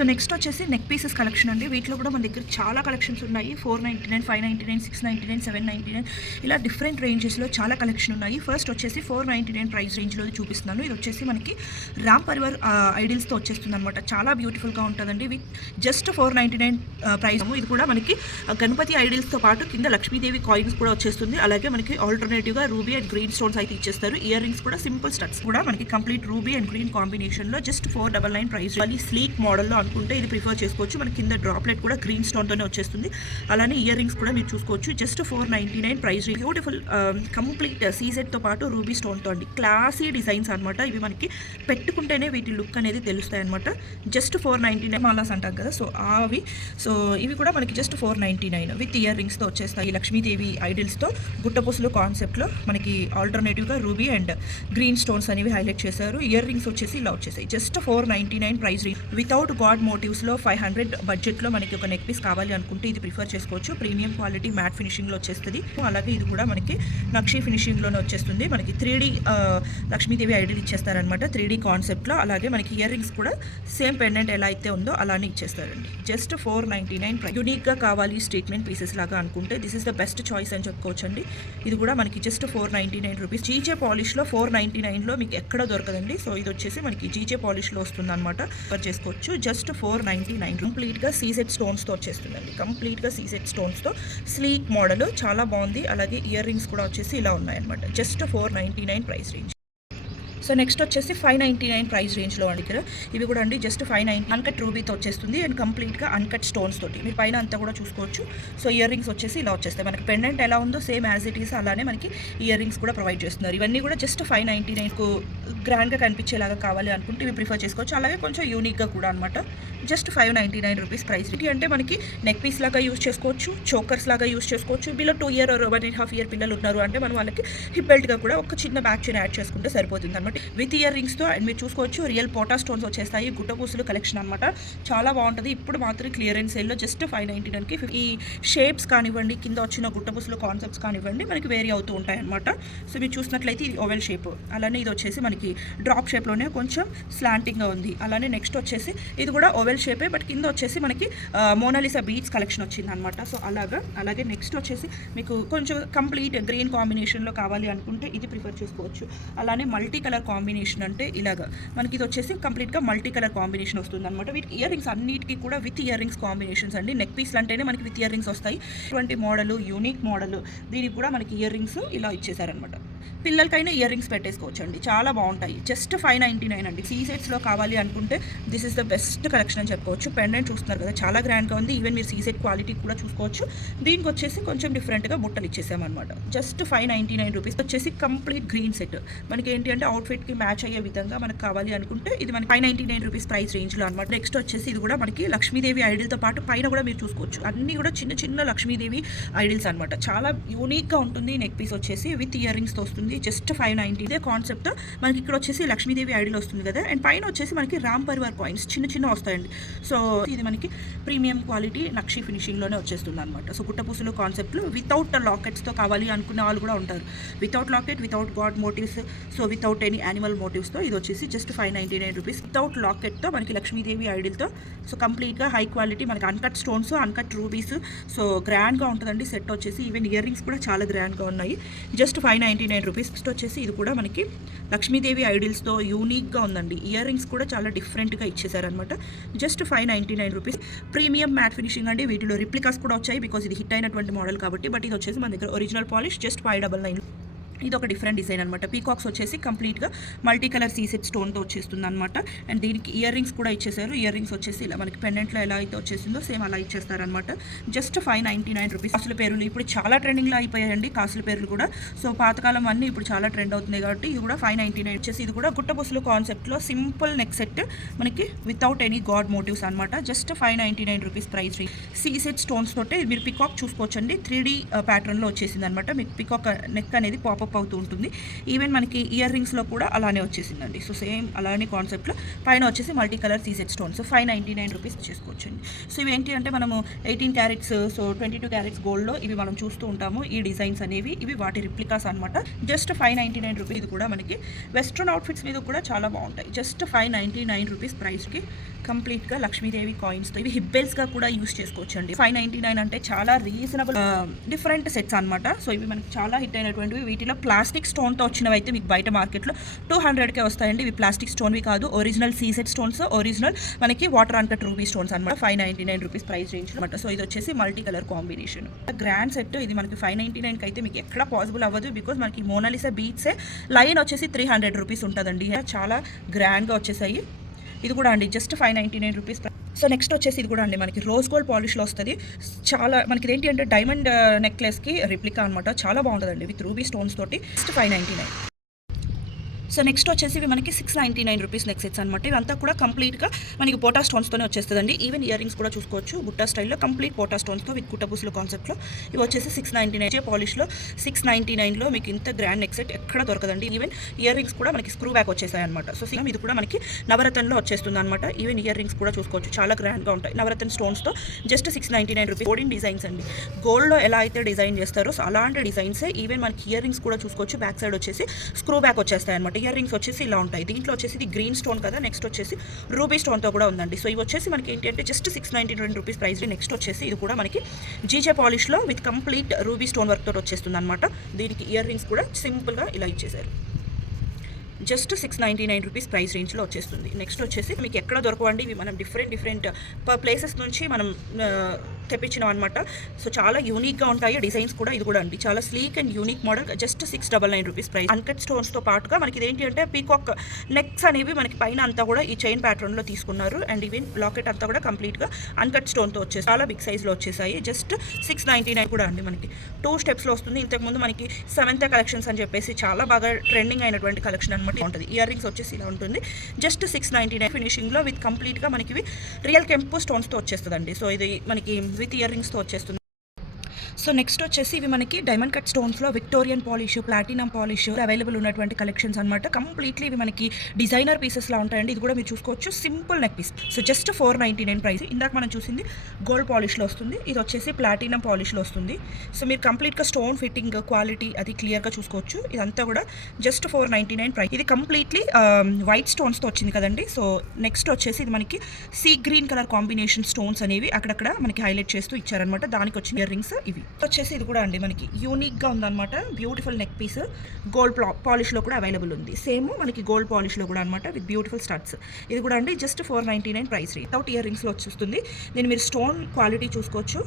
So next వచ్చేసి neck pieces collection అండి. వీటిలో కూడా మన దగ్గర చాలా కలెక్షన్స్ ఉన్నాయి. 499, 599, 699, 799 ఇలా డిఫరెంట్ రేంజెస్లో చాలా కలెక్షన్ ఉన్నాయి. ఫస్ట్ వచ్చేసి 499 ప్రైస్ రేంజ్లో చూపిస్తున్నాను. ఇది వచ్చేసి మనకి రామ్ పరివార్ ఐడిల్స్తో వచ్చేస్తుంది అనమాట. చాలా బ్యూటిఫుల్గా ఉంటుందండి. With just 499 price. ఇది కూడా మనకి గణపతి ఐడిల్స్తో పాటు కింద లక్ష్మీదేవి కాయిన్స్ కూడా వచ్చేస్తుంది. అలాగే మనకి ఆల్టర్నేటివ్గా రూబీ అండ్ గ్రీన్ స్టోన్స్ అయితే ఇచ్చేస్తారు. ఇయర్ రింగ్స్ కూడా సింపుల్ స్టడ్స్ కూడా మనకి కంప్లీట్ రూబీ అండ్ గ్రీన్ కాంబినేషన్లో జస్ట్ 499 ప్రైస్. మళ్ళీ స్లీక్ మోడల్లో అనుకుంటే ఇది ప్రిఫర్ చేసుకోవచ్చు. మనకి కింద డ్రాప్లెట్ కూడా గ్రీన్ స్టోన్తోనే వచ్చేస్తుంది. అలానే ఇయర్ రింగ్స్ కూడా మీరు చూసుకోవచ్చు. Just 499 price. బ్యూటిఫుల్ కంప్లీట్ సీజెట్తో పాటు రూబీ స్టోన్తో అండి. క్లాసీ డిజైన్స్ అనమాట. ఇవి మనకి పెట్టుకుంటేనే వీటి లుక్ అనేది తెలుస్తాయి అనమాట. జస్ట్ 499 మాలాస్ అంటాం కదా, సో అవి. సో ఇవి కూడా మనకి జస్ట్ 499 విత్ ఇయర్ రింగ్స్తో వచ్చేస్తాయి. లక్ష్మీదేవి ఐడిల్స్తో గుట్టపూసలు కాన్సెప్ట్లో మనకి ఆల్టర్నేటివ్గా రూబీ అండ్ గ్రీన్ స్టోన్స్ అనేవి హైలైట్ చేశారు. ఇయర్ రింగ్స్ వచ్చేసి ఇలా వచ్చేసాయి. Just 499 price. వితౌట్ గాడ్ మోటివ్స్లో 500 బడ్జెట్లో మనకి ఒక నెక్ పీస్ కావాలి అనుకుంటే ఇది ప్రిఫర్ చేసుకోవచ్చు. ప్రీమియం క్వాలిటీ మ్యాట్ ఫినిషింగ్లో వచ్చేస్తుంది. అలాగే ఇది కూడా మనకి నక్షి ఫినిషింగ్లోనే వచ్చేస్తుంది. మనకి 3D లక్ష్మీదేవి ఐడిల్ ఇచ్చేస్తారనమాట, 3D కాన్సెప్ట్లో. అలాగే మనకి ఇయర్ రింగ్స్ కూడా సేమ్ పెండెంట్ ఎలా అయితే ఉందో అలానే ఇచ్చేస్తారండి. Just 499 price. యూనిక్గా కావాలి స్టేట్మెంట్ పీసెస్ లాగా అనుకుంటే this is the best choice అని చెప్పుకోవచ్చు అండి. ఇది కూడా మనకి జస్ట్ 499 రూపీస్. జీజే పాలిష్లో 499లో మీకు ఎక్కడ దొరకదండి. సో ఇది వచ్చేసి మనకి జీజే పాలిష్లో వస్తుంది అనమాట. చేసుకోవచ్చు. జస్ట్ 499 కంప్లీట్గా సీసెట్ స్టోన్స్తో వచ్చేస్తుందండి. కంప్లీట్గా సీసెట్ స్టోన్స్తో స్లీక్ మోడల్ చాలా బాగుంది. అలాగే ఇయర్ రింగ్స్ కూడా వచ్చేసి ఇలా ఉన్నాయన్నమాట. Just 499 price range. So next వచ్చేసి 599 ప్రైస్ రేంజ్లో అండి. ఇక్కడ ఇవి కూడా అండి జస్ట్ 590 అన్కట్ రూబీతో వచ్చేస్తుంది అండ్ కంప్లీట్గా అన్కట్ స్టోన్స్ తోటి మీరు పైన అంతా కూడా చూసుకోవచ్చు. సో ఇయర్ రింగ్స్ వచ్చేసి ఇలా వచ్చేస్తాయి. మనకి పెండెంట్ ఎలా ఉందో సేమ్ యాజ్ ఇట్ ఈస్ అలానే మనకి ఇయర్ రింగ్స్ కూడా ప్రొవైడ్ చేస్తున్నారు. ఇవన్నీ కూడా జస్ట్ 599కు గ్రాండ్గా కనిపించేలాగా కావాలి అనుకుంటే ఇవి ప్రిఫర్ చేసుకోవచ్చు. అలాగే కొంచెం యూనిక్గా కూడా అనమాట. Just 599 rupees price. ఇది అంటే మనకి నెక్ పీస్ లాగా యూస్ చేసుకోవచ్చు, చోకర్స్ లాగా యూస్ చేసుకోవచ్చు. బిలో 2 ఇయర్ ఆర్ 1.5 ఇయర్ పిల్లలు ఉన్నారు అంటే మనం వాళ్ళకి హిప్ బెల్ట్గా కూడా ఒక చిన్న బ్యాక్ చైన్ యాడ్ చేసుకుంటే సరిపోతుంది అనమాట. విత్ ఇయర్ రింగ్స్తో అండ్ మీరు చూసుకోవచ్చు రియల్ పోటా స్టోన్స్ వచ్చేస్తాయి. గుట్టపూసలు కలెక్షన్ అనమాట. చాలా బాగుంటుంది. ఇప్పుడు మాత్రం క్లియరెన్స్ సేల్లో జస్ట్ 599కి ఈ షేప్స్ కానివ్వండి, కింద వచ్చిన గుట్టపూసలు కాన్సెప్ట్స్ కానివ్వండి మనకి వేరీ అవుతూ ఉంటాయి అనమాట. సో మీరు చూసినట్లయితే ఇది ఓవెల్ షేప్, అలానే ఇది వచ్చేసి మనకి డ్రాప్ షేప్లోనే కొంచెం స్లాంటింగ్గా ఉంది. అలానే నెక్స్ట్ వచ్చేసి ఇది కూడా ఓవెల్ షేపే బట్ కింద వచ్చేసి మనకి మోనాలిసా బీడ్స్ కలెక్షన్ వచ్చింది అనమాట. సో అలాగే నెక్స్ట్ వచ్చేసి మీకు కొంచెం కంప్లీట్ గ్రీన్ కాంబినేషన్లో కావాలి అనుకుంటే ఇది ప్రిఫర్ చేసుకోవచ్చు. అలానే మల్టీ కలర్ కాంబినేషన్ అంటే ఇలాగా మనకి ఇది వచ్చేసి కంప్లీట్గా మల్టీ కలర్ కాంబినేషన్ వస్తుంది అనమాట. వీటికి ఇయర్ రింగ్స్ అన్నిటికీ కూడా విత్ ఇయర్ రింగ్స్ కాంబినేషన్స్ అండి. నెక్ పీస్లు అంటేనే మనకి విత్ ఇయర్ రింగ్స్ వస్తాయి. ఇటువంటి మోడల్ యూనిక్ మోడల్ దీనికి కూడా మనకి ఇయర్ రింగ్స్ ఇలా ఇచ్చేసారనమాట. పిల్లలకైనా ఇయర్ రింగ్స్ పెట్టేసుకోవచ్చు అండి. చాలా బాగుంటాయి. జస్ట్ 599 అండి. సీ సెట్స్లో కావాలి అనుకుంటే this is the best collection అని చెప్పుకోవచ్చు. పెండెంట్ చూస్తున్నారు కదా చాలా గ్రాండ్గా ఉంది. ఈవెన్ మీరు సీ సెట్ క్వాలిటీ కూడా చూసుకోవచ్చు. దీనికి వచ్చేసి కొంచెం డిఫరెంట్గా బుట్టలు ఇచ్చేసామన్నమాట. జస్ట్ 599 రూపీస్ వచ్చేసి కంప్లీట్ గ్రీన్ సెట్. మనకి ఏంటి అంటే అవుట్ఫిట్కి మ్యాచ్ అయ్యే విధంగా మనకు కావాలి అనుకుంటే ఇది మనకి 599 రూపీస్ ప్రైస్ రేంజ్లో అనమాట. నెక్స్ట్ వచ్చేసి ఇది కూడా మనకి లక్ష్మీదేవి ఐడిల్తో పాటు పైన కూడా మీరు చూసుకోవచ్చు. అన్నీ కూడా చిన్న చిన్న లక్ష్మీదేవి ఐడిల్స్ అనమాట. చాలా యూనిక్గా ఉంటుంది. నెక్ పీస్ వచ్చేసి విత్ ఇయర్ రింగ్స్తో వస్తుంది. జస్ట్ 590. ఇదే కాన్సెప్ట్ మనకి ఇక్కడ వచ్చేసి లక్ష్మీదేవి ఐడిల్ వస్తుంది కదా అండ్ పైన వచ్చేసి మనకి రామ్ పరివార్ కాయిన్స్ చిన్న చిన్న వస్తాయండి. సో ఇది మనకి ప్రీమియం క్వాలిటీ నక్షి ఫినిషింగ్లోనే వచ్చేస్తుంది అనమాట. సో గుట్టపూసలు కాన్సెప్ట్లు వితౌట్ లాకెట్స్తో కావాలి అనుకునే వాళ్ళు కూడా ఉంటారు. Without locket, without God motives, so without any animal మోటివ్స్తో ఇది వచ్చేసి జస్ట్ 599 రూపీస్. వితౌట్ లాకెట్తో మనకి లక్ష్మీదేవి ఐడిల్తో సో కంప్లీట్గా హై క్వాలిటీ మనకి uncut stones, uncut rubies, so గ్రాండ్గా ఉంటుందండి సెట్ వచ్చేసి. ఈవెన్ ఇయర్ రింగ్స్ కూడా చాలా గ్రాండ్గా ఉన్నాయి. Just 599 rupees. నెక్స్ట్ వచ్చేసి ఇది కూడా మనకి లక్ష్మీదేవి ఐడిల్స్తో యూనిక్గా ఉందండి. ఇయర్ రింగ్స్ కూడా చాలా డిఫరెంట్గా ఇచ్చేసారనమాట. Just 599 rupees. Premium matte finishing అండి. వీటిలో రిప్లికాస్ కూడా వచ్చాయి బికాజ్ ఇది హిట్ అయినటువంటి మోడల్ కాబట్టి. బట్ ఇది వచ్చేసి మన దగ్గర ఒరిజినల్ పాలిష్ జస్ట్ 599. ఇది ఒక డిఫరెంట్ డిజైన్ అనమాట. పీకాక్స్ వచ్చేసి కంప్లీట్గా మల్టీ కలర్ సీసెట్ స్టోన్తో వచ్చేస్తుంది అనమాట. అండ్ దీనికి ఇయర్ రింగ్స్ కూడా ఇచ్చేసారు. ఇయర్ రింగ్స్ వచ్చేసి ఇలా మనకి పెండెంట్లో ఎలా అయితే వచ్చేసిందో సేమ్ అలా ఇచ్చేస్తారనమాట. Just 599 rupees. కాసుల పేర్లు ఇప్పుడు చాలా ట్రెండింగ్లో అయిపోయాయండి కాసుల పేర్లు కూడా. సో పాతకాలం అన్నీ ఇప్పుడు చాలా ట్రెండ్ అవుతుంది కాబట్టి ఇది కూడా 599 వచ్చేసి. ఇది కూడా గుట్టపూసలు కాన్సెప్ట్లో సింపుల్ నెక్ సెట్ మనకి వితౌట్ ఎనీ గాడ్ మోటివ్స్ అనమాట. Just 599 rupees price. CSAT stones తోటే మీరు పికాక్ చూసుకోవచ్చండి. 3D ప్యాటర్న్లో వచ్చేసింది అనమాట. మీకు పికాక్ నెక్ అనేది పాపప్ పాపప్ అవుతూ ఉంటుంది. ఈవెన్ మనకి ఇయర్ రింగ్స్లో కూడా అలానే వచ్చేసిందండి. సో సేమ్ అలానే కాన్సెప్ట్లో పైన వచ్చేసి multi colour CZ stones 599 rupees చేసుకోవచ్చండి. సో ఇవేంటి అంటే మనము 18 క్యారెట్స్, సో 22 క్యారెట్స్ గోల్డ్లో ఇవి మనం చూస్తూ ఉంటాము. ఈ డిజైన్స్ అనేవి ఇవి వాటి రిప్లికాస్ అనమాట. Just 599 rupees. ఇది కూడా మనకి వెస్ట్రన్ అవుట్ఫిట్స్ మీద కూడా చాలా బాగుంటాయి. జస్ట్ 599 రూపీస్ ప్రైస్కి కంప్లీట్గా లక్ష్మీదేవి కాయిన్స్తో ఇవి హిబ్బెల్స్గా కూడా యూస్ చేసుకోవచ్చు అండి. 599 అంటే చాలా రీజనబుల్ డిఫరెంట్ సెట్స్ అనమాట. సో ఇవి మనకి చాలా హిట్ అయినటువంటివి. వీటిలో ప్లాస్టిక్ స్టోన్తో వచ్చినవి అయితే మీకు బయట మార్కెట్లో 200కే వస్తాయండి. ఇవి ప్లాస్టిక్ స్టోన్వి కాదు, ఒరిజినల్ సీసెట్ స్టోన్స్, ఒరిజినల్ మనకి వాటర్ అన్కట్ రూబీ స్టోన్స్ అనమాట. 599 రూపీస్ ప్రైస్ రేంజ్ అనమాట. సో ఇది వచ్చేసి multi colour combination grand set. ఇది మనకి 599కి అయితే మీకు ఎక్కడ పాసిబుల్ అవ్వదు. బికాజ్ మనకి మోనాలిసా బీట్సే లైన్ వచ్చేసి 300 రూపీస్ ఉంటుందండి. చాలా గ్రాండ్గా వచ్చేసాయి. ఇది కూడా అండి జస్ట్ 599 రూపీస్. సో నెక్స్ట్ వచ్చేసి ఇది కూడా అండి మనకి రోజ్ గోల్డ్ పాలిష్లో వస్తుంది. చాలా మనకి ఏంటి అంటే డైమండ్ నెక్లెస్కి రిప్లికా అనమాట. చాలా బాగుంటుందండి విత్ రూబీ స్టోన్స్ తోటి. జస్ట్ 599. సో నెక్స్ట్ వచ్చేసి ఇవి మనకి 699 రూపీస్ నెక్ సెట్స్ అనమాట. ఇవంతా కూడా కంప్లీట్గా మనకి పోటా స్టోన్స్తోనే వచ్చేస్తుందండి. ఈవెన్ ఇయర్ రింగ్స్ కూడా చూసుకోవచ్చు బుట్టా స్టైల్లో కంప్లీట్ పోటా స్టోన్స్తో విత్ కుట్టబుస్ల కాన్సెప్ట్లో. ఇవి వచ్చేసి 699 పాలిష్లో. 699లో మీకు ఇంత గ్రాండ్ నెక్ సెట్ ఎక్కడ దొరకదండి. ఈవెన్ ఇయర్ రింగ్స్ కూడా మనకి స్క్రూ బ్యాక్ వచ్చేసాయి అనమాట. సో సేమ్ ఇది కూడా మనకి నవరత్నంలో వచ్చేస్తుంది అనమాట. ఈవెన్ ఇయర్ రింగ్స్ కూడా చూసుకోవచ్చు చాలా గ్రాండ్గా ఉంటాయి నవరత్న స్టోన్స్తో. Just 699 rupees. గోల్డెన్ డిజైన్స్ అండి. గోల్డ్లో ఎలా అయితే డిజైన్ చేస్తారో సో అలాంటి డిజైన్సే. ఈవెన్ మనకి ఇయర్ రింగ్స్ కూడా చూసుకోవచ్చు బ్యాక్ సైడ్ వచ్చేసి స్క్రూ బ్యాక్ వచ్చేస్తాయి అనమాట. ఇయర్ రింగ్స్ వచ్చేసి ఇలా ఉంటాయి. దీంట్లో వచ్చేసి ఇది గ్రీన్ స్టోన్ కదా, నెక్స్ట్ వచ్చేసి రూబీ స్టోన్తో కూడా ఉందండి. సో ఇవి వచ్చేసి మనకి ఏంటి అంటే జస్ట్ 699 రూపీస్ ప్రైస్. నెక్స్ట్ వచ్చేసి ఇది కూడా మనకి జీజే పాలిష్లో with complete ruby stone work తోటి వచ్చేస్తుంది అనమాట. దీనికి ఇయర్ రింగ్స్ కూడా సింపుల్గా ఇలా ఇచ్చేసారు. జస్ట్ 699 రూపీస్ ప్రైస్ రేంజ్లో వచ్చేస్తుంది. నెక్స్ట్ వచ్చేసి మీకు ఎక్కడ దొరకవండి ఇవి. మనం డిఫరెంట్ ప్లేసెస్ నుంచి మనం తెప్పించినాం అనమాట. సో చాలా యూనిక్గా ఉంటాయి డిజైన్స్ కూడా. ఇది కూడా అండి చాలా sleek and unique model. Just 699 rupees price. Uncut స్టోన్స్తో పాటుగా మనకి ఇదేంటి అంటే పీకాక్ నెక్స్ అనేవి మనకి పైన అంతా కూడా ఈ చైన్ ప్యాటర్న్లో తీసుకున్నారు. అండ్ ఈవెన్ లాకెట్ అంతా కూడా కంప్లీట్గా అన్కట్ స్టోన్తో వచ్చేసి చాలా బిగ్ సైజ్లో వచ్చేసాయి. జస్ట్ 699 కూడా అండి మనకి 2 స్టెప్స్లో వస్తుంది. ఇంతకుముందు మనకి సెవెంత్ కలెక్షన్స్ అని చెప్పేసి చాలా బాగా ట్రెండింగ్ అయినటువంటి కలెక్షన్ అనమాట ఉంటుంది. ఇయర్ రింగ్స్ వచ్చేసి ఇలా ఉంటుంది. జస్ట్ 699 ఫినిషింగ్లో విత్ కంప్లీట్గా మనకి ఇవి రియల్ కెంపు స్టోన్స్తో వచ్చేస్తుందండి. సో ఇది మనకి విత్ ఇయర్ రింగ్స్తో వచ్చేస్తుంది. సో నెక్స్ట్ వచ్చేసి ఇవి మనకి డైమండ్ కట్ స్టోన్స్లో Victorian polish, platinum polish available ఉన్నటువంటి కలెక్షన్స్ అనమాట. కంప్లీట్లీ ఇవి మనకి డిజైనర్ పీసెస్లా ఉంటాయండి. ఇది కూడా మీరు చూసుకోవచ్చు simple neck piece. So just 499 price. ఇందాక మనం చూసింది గోల్డ్ పాలిష్లో వస్తుంది, ఇది వచ్చేసి ప్లాటినం పాలిష్లో వస్తుంది. సో మీరు కంప్లీట్గా స్టోన్ ఫిట్టింగ్ క్వాలిటీ అది క్లియర్గా చూసుకోవచ్చు. ఇదంతా కూడా జస్ట్ 499 ప్రైస్. ఇది కంప్లీట్లీ వైట్ స్టోన్స్తో వచ్చింది కదండి. సో నెక్స్ట్ వచ్చేసి ఇది మనకి sea green colour combination stones అనేవి అక్కడక్కడ మనకి హైలైట్ చేస్తూ ఇచ్చారనమాట. దానికి వచ్చిన ఇయర్ రింగ్స్ ఇవి వచ్చేసి. ఇది కూడా అండి మనకి యూనిక్గా ఉందన్నమాట. బ్యూటిఫుల్ నెక్ పీస్ గోల్డ్ పాలిష్లో కూడా అవైలబుల్ ఉంది. సేమ్ మనకి గోల్డ్ పాలిష్లో కూడా అనమాట విత్ బ్యూటిఫుల్ స్టడ్స్. ఇది కూడా అండి జస్ట్ 499 ప్రైస్. వితౌట్ ఇయర్ రింగ్స్లో వచ్చేస్తుంది. దీన్ని మీరు స్టోన్ క్వాలిటీ చూసుకోవచ్చు.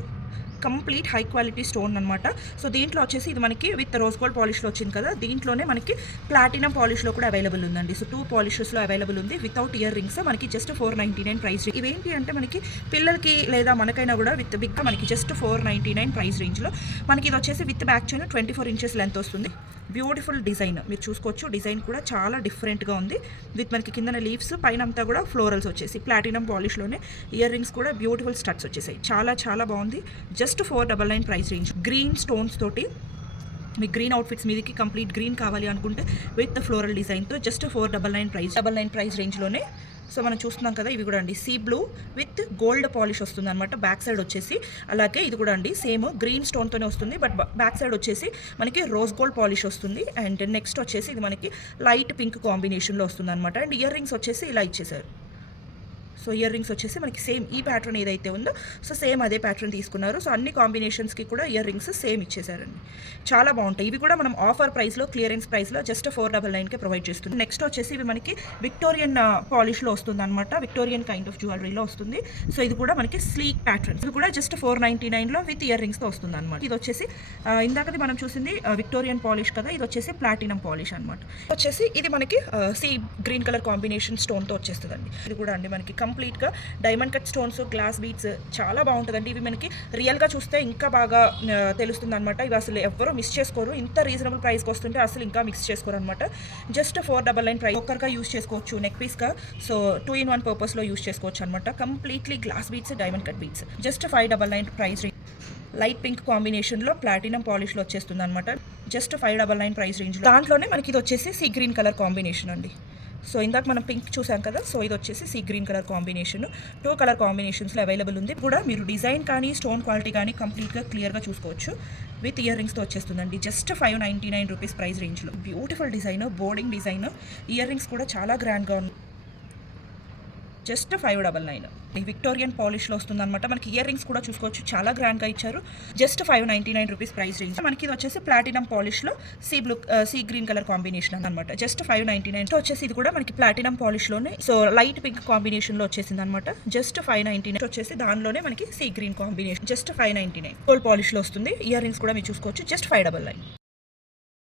కంప్లీట్ హై క్వాలిటీ స్టోన్ అనమాట. సో దీంట్లో వచ్చేసి ఇది మనకి విత్ రోజ్ గోల్డ్ పాలిష్లో వచ్చింది కదా, దీంట్లోనే మనకి ప్లాటినం పాలిష్లో కూడా అవైలబుల్ ఉందండి. సో 2 పాలిషెస్లో అవైలబుల్ ఉంది వితౌట్ ఇయర్ రింగ్స్. మనకి జస్ట్ 499 ప్రైస్. ఇవేంటి అంటే మనకి పిల్లలకి లేదా మనకైనా కూడా విత్ బిగ్గా మనకి జస్ట్ 499 ప్రైస్ రేంజ్లో. మనకి ఇది వచ్చేసి with back chain 24 inches length వస్తుంది. బ్యూటిఫుల్ డిజైన్ మీరు చూసుకోవచ్చు. డిజైన్ కూడా చాలా డిఫరెంట్గా ఉంది. విత్ మనకి కింద లీవ్స్ పైన అంతా కూడా ఫ్లోరల్స్ వచ్చేసి ప్లాటినం పాలిష్లోనే. ఇయర్ రింగ్స్ కూడా బ్యూటిఫుల్ స్టడ్స్ వచ్చేసాయి. చాలా చాలా బాగుంది. Just 499 price range. Green stones తోటి మీకు గ్రీన్ అవుట్ఫిట్స్ మీదకి కంప్లీట్ గ్రీన్ కావాలి అనుకుంటే విత్ ఫ్లోరల్ డిజైన్తో జస్ట్ 499 ప్రైస్. 99 ప్రైస్ రేంజ్లోనే. సో మనం చూస్తున్నాం కదా ఇవి కూడా అండి sea blue with gold polish వస్తుంది అనమాట బ్యాక్ సైడ్ వచ్చేసి. అలాగే ఇది కూడా అండి సేమ్ గ్రీన్ స్టోన్తోనే వస్తుంది, బట్ బ్యాక్ సైడ్ వచ్చేసి మనకి రోజ్ గోల్డ్ పాలిష్ వస్తుంది. అండ్ నెక్స్ట్ వచ్చేసి ఇది మనకి లైట్ పింక్ కాంబినేషన్లో వస్తుంది అనమాట. అండ్ ఇయర్ రింగ్స్ వచ్చేసి ఇలా ఇచ్చేసారు. సో ఇయర్ రింగ్స్ వచ్చేసి మనకి సేమ్ ఈ ప్యాటర్న్ ఏదైతే ఉందో సో సేమ్ అదే ప్యాటర్న్ తీసుకున్నారు. సో అన్ని కాంబినేషన్స్కి కూడా ఇయర్ రింగ్స్ సేమ్ ఇచ్చేసారండి. చాలా బాగుంటాయి. ఇవి కూడా మనం ఆఫర్ ప్రైస్లో క్లియరెన్స్ ప్రైస్లో జస్ట్ 499కే ప్రొవైడ్ చేస్తుంది. నెక్స్ట్ వచ్చేసి ఇవి మనకి విక్టోరియన్ పాలిష్లో వస్తుంది అనమాట. విక్టోరియన్ కైండ్ ఆఫ్ జ్యువెలరీలో వస్తుంది. సో ఇది కూడా మనకి స్లీక్ ప్యాటర్న్. ఇది కూడా జస్ట్ 499లో విత్ ఇయర్ రింగ్స్తో వస్తుంది అనమాట. ఇది వచ్చేసి ఇందాకది మనం చూసింది విక్టోరియన్ పాలిష్ కదా, ఇది వచ్చేసి ప్లాటినం పాలిష్ అనమాట. వచ్చేసి ఇది మనకి సీ గ్రీన్ కలర్ కాంబినేషన్ స్టోన్తో వచ్చేస్తుందండి. ఇది కూడా అండి మనకి కంప్లీట్గా diamond cut stones, glass beads చాలా బాగుంటుందండి. ఇవి మనకి రియల్గా చూస్తే ఇంకా బాగా తెలుస్తుంది అనమాట. ఇవి అసలు ఎవరు మిస్ చేసుకోరు. ఇంత రీజనబుల్ ప్రైస్కి వస్తుంటే అసలు ఇంకా మిక్స్ చేసుకోరు అనమాట. Just 499 price. ఒక్కరిగా యూస్ చేసుకోవచ్చు నెక్ పీస్గా. సో 2-in-1 పర్పస్లో యూస్ చేసుకోవచ్చు అనమాట. Completely glass beads, diamond cut beads. Just 599 price. Light pink కాంబినేషన్లో ప్లాటినం పాలిష్లో వచ్చేస్తుంది అనమాట. Just 599 price range. దాంట్లోనే మనకి ఇది వచ్చేసి సీ గ్రీన్ కలర్ కాంబినేషన్ అండి. సో ఇందాక మనం పింక్ చూసాం కదా, సో ఇది వచ్చేసి sea green colour combination. 2 colour కాంబినేషన్స్లో అవైలబుల్ ఉంది. కూడా మీరు డిజైన్ కానీ స్టోన్ క్వాలిటీ కానీ కంప్లీట్గా క్లియర్గా చూసుకోవచ్చు. విత్ ఇయర్ రింగ్స్తో వచ్చేస్తుందండి. జస్ట్ 599 రూపీస్ ప్రైస్ రేంజ్లో. Beautiful design, boarding design. Ear rings కూడా చాలా గ్రాండ్గా ఉన్నాయి. జస్ట్ 599. విక్టోరియన్ పాలిష్లో వస్తుందన్నమాట. మనకి ఇయర్ రింగ్స్ కూడా చూసుకోవచ్చు, చాలా గ్రాండ్గా ఇచ్చారు. Just 599 rupees price range. మనకి ఇది వచ్చేసి ప్లాటినం పాలిష్లో సీ గ్రీన్ కలర్ కాంబినేషన్ అనమాట. జస్ట్ 599. వచ్చేసి ఇది కూడా మనకి ప్లాటినం పాలిష్లోనే, సో లైట్ పింక్ కాంబినేషన్లో వచ్చేసింది అనమాట. జస్ట్ 599 వచ్చేసి దానిలోనే మనకి sea green combination. Just 599. Gold పాలిష్లో వస్తుంది. ఇయర్ రింగ్స్ కూడా మీరు చూసుకోవచ్చు. జస్ట్ 599.